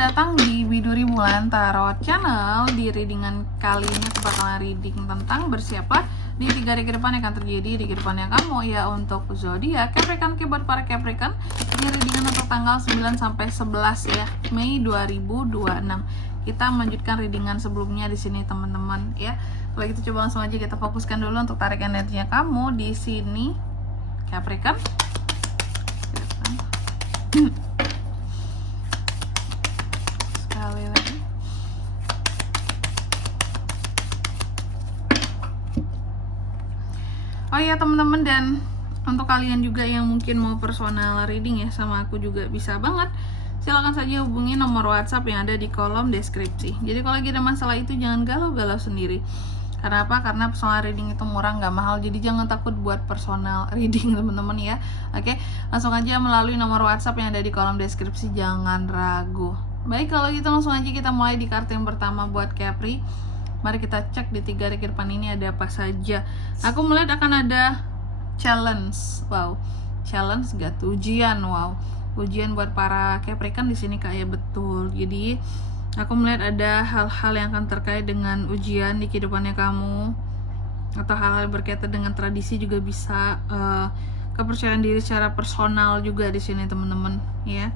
Selamat datang di Widuri Bulan Tarot Channel. Di readingan kali ini aku bakalan reading tentang bersiaplah di 3 hari ke depan yang akan terjadi di kehidupannya kamu ya untuk zodiak Capricorn. Buat para Capricorn, ini readingan untuk tanggal 9 sampai 11 ya Mei 2026. Kita melanjutkan readingan sebelumnya di sini teman-teman ya. Kalau gitu coba langsung aja kita fokuskan dulu untuk tarik energinya kamu di sini Capricorn. Sekali lagi. Oh iya teman-teman, dan untuk kalian juga yang mungkin mau personal reading ya sama aku juga bisa banget. Silahkan saja hubungi nomor WhatsApp yang ada di kolom deskripsi. Jadi kalau lagi ada masalah itu jangan galau-galau sendiri. Karena apa? Karena personal reading itu murah, nggak mahal. Jadi jangan takut buat personal reading teman-teman ya. Oke, langsung aja melalui nomor WhatsApp yang ada di kolom deskripsi, jangan ragu. Baik, kalau gitu langsung aja kita mulai di kartu yang pertama buat Capri. Mari kita cek di 3 hari ke depan ini ada apa saja. Aku melihat akan ada challenge. Wow, challenge gak tuh? Ujian. Wow, ujian buat para Capricorn di sini kayak betul. Jadi aku melihat ada hal-hal yang akan terkait dengan ujian di kehidupannya kamu, atau hal-hal berkaitan dengan tradisi juga bisa, kepercayaan diri secara personal juga di sini teman-teman ya.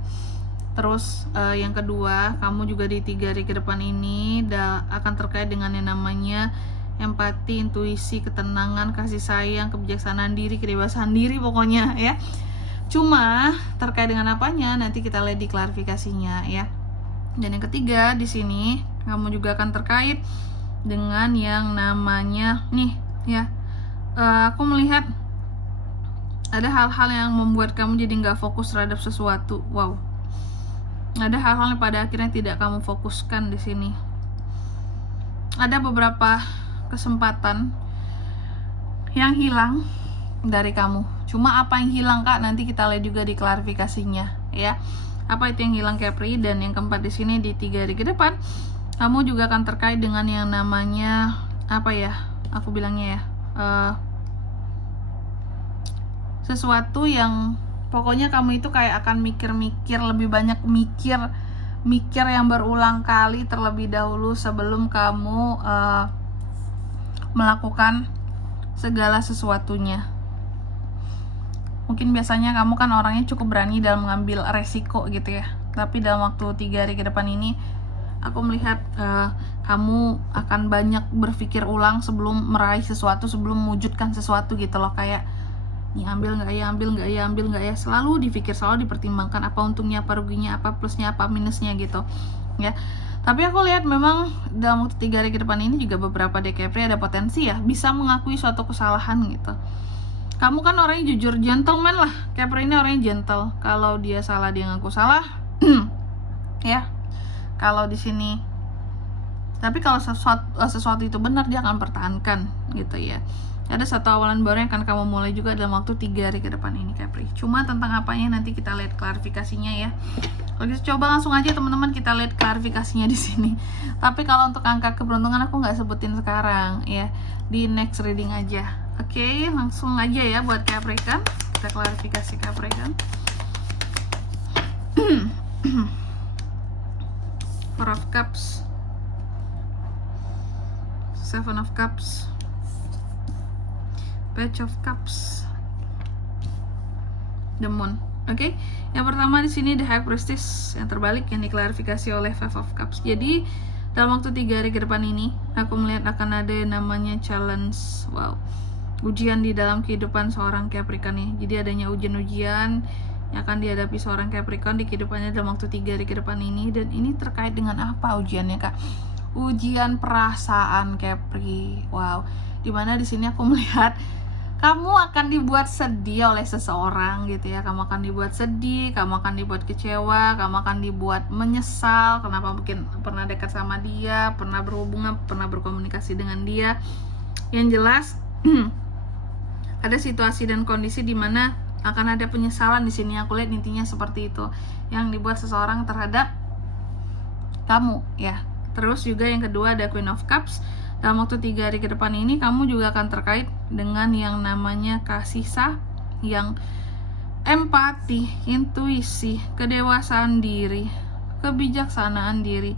Terus yang kedua, kamu juga di 3 hari ke depan ini akan terkait dengan yang namanya empati, intuisi, ketenangan, kasih sayang, kebijaksanaan diri, kedewasaan diri pokoknya ya. Cuma terkait dengan apanya nanti kita lihat di klarifikasinya ya. Dan yang ketiga di sini kamu juga akan terkait dengan yang namanya nih ya. Aku melihat ada hal-hal yang membuat kamu jadi nggak fokus terhadap sesuatu. Wow. Ada hal-hal yang pada akhirnya tidak kamu fokuskan di sini. Ada beberapa kesempatan yang hilang dari kamu. Cuma apa yang hilang Kak? Nanti kita lihat juga di klarifikasinya ya. Apa itu yang hilang Capri? Dan yang keempat di sini di 3 hari ke depan, kamu juga akan terkait dengan yang namanya apa ya? Aku bilangnya ya, sesuatu yang pokoknya kamu itu kayak akan mikir-mikir, lebih banyak mikir yang berulang kali terlebih dahulu sebelum kamu melakukan segala sesuatunya. Mungkin biasanya kamu kan orangnya cukup berani dalam mengambil resiko gitu ya. Tapi dalam waktu 3 hari ke depan ini aku melihat kamu akan banyak berpikir ulang sebelum meraih sesuatu, sebelum mewujudkan sesuatu gitu loh. Kayak ini ambil nggak ya, selalu dipikir, selalu dipertimbangkan apa untungnya, apa ruginya, apa plusnya, apa minusnya gitu ya. Tapi aku lihat memang dalam waktu 3 hari ke depan ini juga beberapa Capri ada potensi ya bisa mengakui suatu kesalahan gitu. Kamu kan orangnya jujur, gentleman lah. Capri ini orangnya gentle. Kalau dia salah dia ngaku salah ya. Kalau di sini, tapi kalau sesuatu itu benar dia akan pertahankan gitu ya. Ada satu awalan baru yang akan kamu mulai juga dalam waktu 3 hari ke depan ini Capri. Cuma tentang apanya nanti kita lihat klarifikasinya ya. Kalau gitu coba langsung aja teman-teman kita lihat klarifikasinya di sini. Tapi kalau untuk angka keberuntungan aku nggak sebutin sekarang ya. Di next reading aja. Oke, langsung aja ya buat Capricorn. Kita klarifikasi Capricorn. Four of Cups, Seven of Cups, Page of Cups, The Moon. Oke, yang pertama di sini The High Priestess yang terbalik yang diklarifikasi oleh Five of Cups. Jadi dalam waktu 3 hari ke depan ini aku melihat akan ada yang namanya challenge. Wow, ujian di dalam kehidupan seorang Capricorn nih. Jadi adanya ujian-ujian yang akan dihadapi seorang Capricorn di kehidupannya dalam waktu 3 hari ke depan ini. Dan ini terkait dengan apa ujiannya Kak? Ujian perasaan Capri. Wow, dimana di sini aku melihat kamu akan dibuat sedih oleh seseorang gitu ya. Kamu akan dibuat sedih, kamu akan dibuat kecewa, kamu akan dibuat menyesal kenapa mungkin pernah dekat sama dia, pernah berhubungan, pernah berkomunikasi dengan dia. Yang jelas ada situasi dan kondisi di mana akan ada penyesalan di sini. Aku lihat intinya seperti itu yang dibuat seseorang terhadap kamu ya. Terus juga yang kedua ada Queen of Cups. Dalam waktu 3 hari ke depan ini kamu juga akan terkait dengan yang namanya kasih sayang, empati, intuisi, kedewasaan diri, kebijaksanaan diri,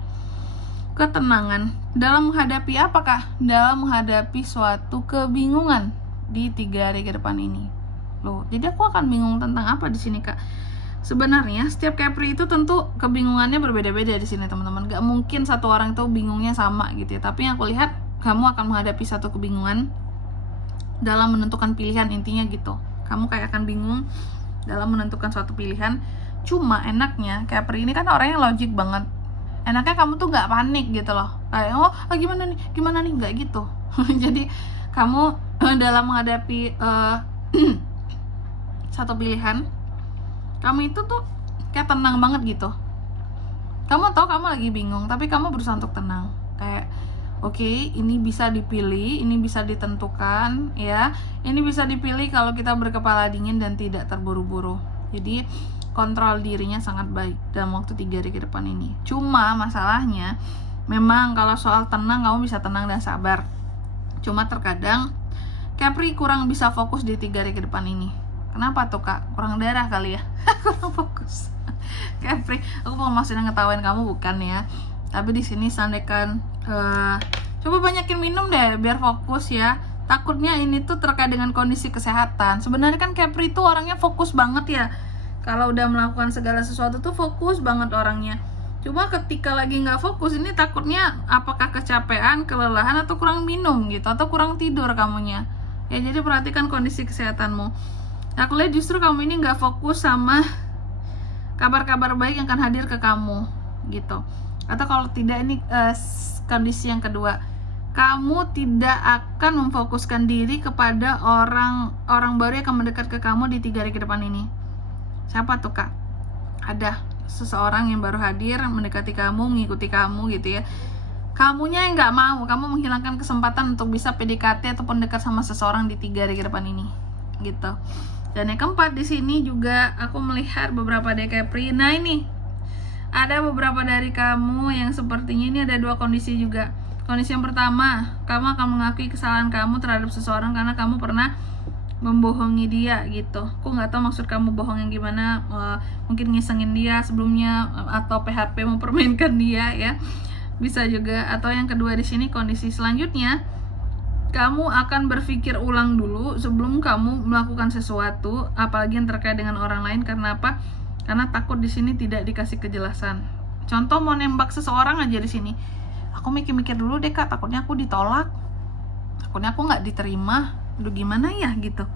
ketenangan dalam menghadapi apakah? Dalam menghadapi suatu kebingungan di 3 hari ke depan ini. Loh, jadi aku akan bingung tentang apa di sini, Kak? Sebenarnya setiap Capri itu tentu kebingungannya berbeda-beda di sini, teman-teman. Gak mungkin satu orang itu bingungnya sama gitu ya. Tapi yang aku lihat, kamu akan menghadapi satu kebingungan dalam menentukan pilihan, intinya gitu. Kamu kayak akan bingung dalam menentukan suatu pilihan. Cuma enaknya Capri ini kan orangnya logik banget. Enaknya kamu tuh gak panik gitu loh. Kayak gimana nih, gak gitu. Jadi kamu dalam menghadapi satu pilihan, kamu itu tuh kayak tenang banget gitu. Kamu tahu kamu lagi bingung, tapi kamu berusaha untuk tenang. Kayak oke, ini bisa dipilih, ini bisa ditentukan, ya. Ini bisa dipilih kalau kita berkepala dingin dan tidak terburu-buru. Jadi kontrol dirinya sangat baik dalam waktu 3 hari ke depan ini. Cuma masalahnya, memang kalau soal tenang, kamu bisa tenang dan sabar. Cuma terkadang Capri kurang bisa fokus di 3 hari ke depan ini. Kenapa tuh, Kak? Kurang darah kali ya? Kurang fokus. Capri, aku mau maksudnya ngetawain kamu bukan ya. Tapi di sini sandekan coba banyakin minum deh biar fokus ya. Takutnya ini tuh terkait dengan kondisi kesehatan. Sebenarnya kan Capri tuh orangnya fokus banget ya. Kalau udah melakukan segala sesuatu tuh fokus banget orangnya. Cuma ketika lagi nggak fokus ini takutnya apakah kecapean, kelelahan, atau kurang minum gitu, atau kurang tidur kamunya. Ya jadi perhatikan kondisi kesehatanmu. Aku lihat justru kamu ini nggak fokus sama kabar-kabar baik yang akan hadir ke kamu gitu. Atau kalau tidak, ini kondisi yang kedua, kamu tidak akan memfokuskan diri kepada orang baru yang akan mendekat ke kamu di 3 hari ke depan ini. Siapa tuh, Kak? Ada seseorang yang baru hadir mendekati kamu, mengikuti kamu gitu ya. Kamunya yang nggak mau, kamu menghilangkan kesempatan untuk bisa PDKT ataupun dekat sama seseorang di 3 hari ke depan ini gitu. Dan yang keempat di sini juga aku melihat beberapa dari Capri. Nah ini ada beberapa dari kamu yang sepertinya ini ada 2 kondisi juga. Kondisi yang pertama, kamu akan mengakui kesalahan kamu terhadap seseorang karena kamu pernah membohongi dia gitu. Aku nggak tahu maksud kamu bohong yang gimana, mungkin ngisengin dia sebelumnya atau PHP mempermainkan dia ya. Bisa juga. Atau yang kedua di sini kondisi selanjutnya, kamu akan berpikir ulang dulu sebelum kamu melakukan sesuatu, apalagi yang terkait dengan orang lain. Karena apa? Karena takut di sini tidak dikasih kejelasan. Contoh mau nembak seseorang aja di sini, aku mikir-mikir dulu deh, Kak, takutnya aku ditolak, takutnya aku nggak diterima, aduh gimana ya gitu.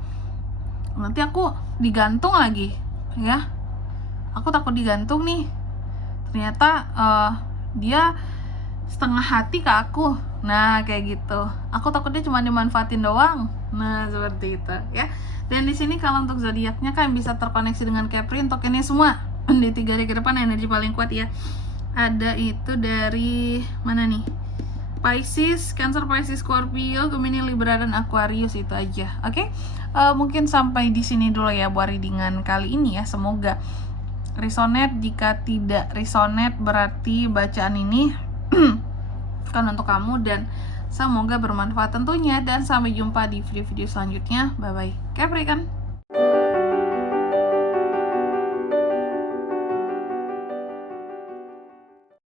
Nanti aku digantung lagi, ya. Aku takut digantung nih. Ternyata dia setengah hati ke aku. Nah, kayak gitu. Aku takutnya cuma dimanfaatin doang. Nah, seperti itu ya. Dan di sini kalau untuk zodiaknya kan bisa terkoneksi dengan Capri untuk ini semua. Di 3 hari ke depan energi paling kuat ya. Ada itu dari mana nih? Pisces, Cancer, Pisces, Scorpio, Gemini, Libra, dan Aquarius, itu aja. Oke? Mungkin sampai di sini dulu ya buat readingan kali ini ya. Semoga resonate. Jika tidak resonate berarti bacaan ini kan untuk kamu, dan semoga bermanfaat tentunya. Dan sampai jumpa di video-video selanjutnya. Bye bye Capri kan.